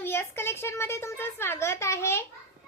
VS collection मध्ये तुमचं स्वागत आहे।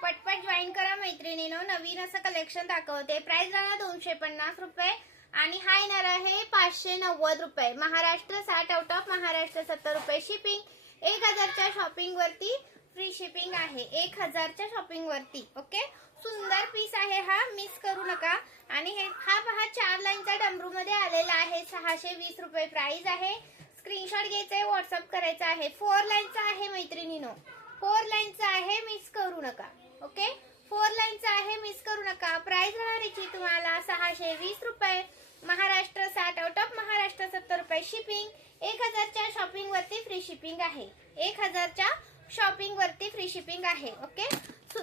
पटपट जॉईन करा मैत्रिणींनो, नवीन असं कलेक्शन दाखवते। प्राइस राहणार 250 रुपये आणि हा येणार आहे 590 रुपये। महाराष्ट्र 60 आउट ऑफ महाराष्ट्र 70 रुपये शिपिंग। 1000च्या शॉपिंग वरती फ्री शिपिंग आहे। 1000च्या शॉपिंग वरती ओके। सुंदर पीस आहे हा, मिस करू नका। आणि हा पहा 4 लाईनचा डमरू मध्ये आलेला आहे। 620 रुपये प्राइस आहे। स्क्रीनशॉट घ्यायचा आहे, व्हॉट्सअप करायचा आहे। 4 लाईनचा आहे मैत्रिणींनो, 4 लाईनचा आहे, मिस करू नका ओके। 4 लाईनचा आहे, मिस करू नका। प्राइस राहणार याची तुम्हाला 620 रुपये। महाराष्ट्र 60 आउट ऑफ महाराष्ट्र 70 रुपये शिपिंग। 1000च्या शॉपिंग वरती फ्री शिपिंग आहे। 1000च्या शॉपिंग वरती फ्री शिपिंग आहे ओके।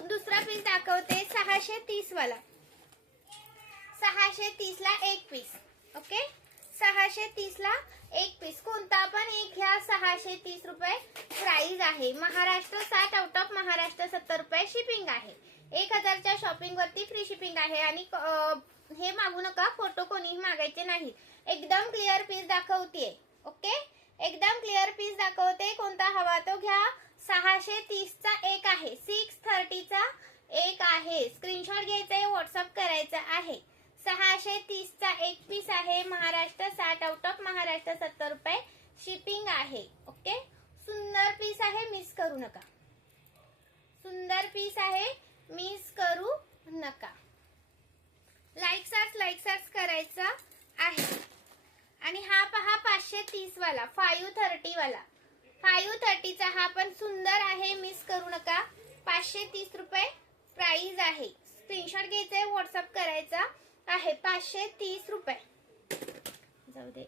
दुसरा पीस दाखवते 630 वाला। 630 ला एक पीस ओके। 630 ला एक पीस, कोणता पण एक घ्या। 630 रुपये प्राइस आहे। महाराष्ट्र 60 आउट ऑफ महाराष्ट्र 70 रुपये शिपिंग आहे। 1000च्या शॉपिंग वरती फ्री शिपिंग आहे। आणि हे मागू नका, फोटो कोणीही मागायचे नाही। एकदम क्लिअर पीस दाखवते ओके। एकदम क्लिअर पीस दाखवते, कोणता हवा तो घ्या। 630 चा एक आहे, 630 चा एक आहे। स्क्रीनशॉट घ्यायचा आहे, व्हॉट्सअप करायचा आहे। 630 चा एक पीस आहे। महाराष्ट्र 60 आउट ऑफ महाराष्ट्र 70 रुपये शिपिंग आहे ओके। सुंदर पीस आहे, मिस करू नका। सुंदर पीस आहे, मिस करू नका। लाईक सर्च करायचा आहे। आणि हा पहा 530 वाला, 530 वाला, 530 चा हा पण सुंदर आहे, मिस करू नका। 530 रुपये प्राइस आहे। स्क्रीनशॉट घ्यायचा आहे, व्हॉट्सअप करायचा आहे। 530 रुपये, जाऊ दे।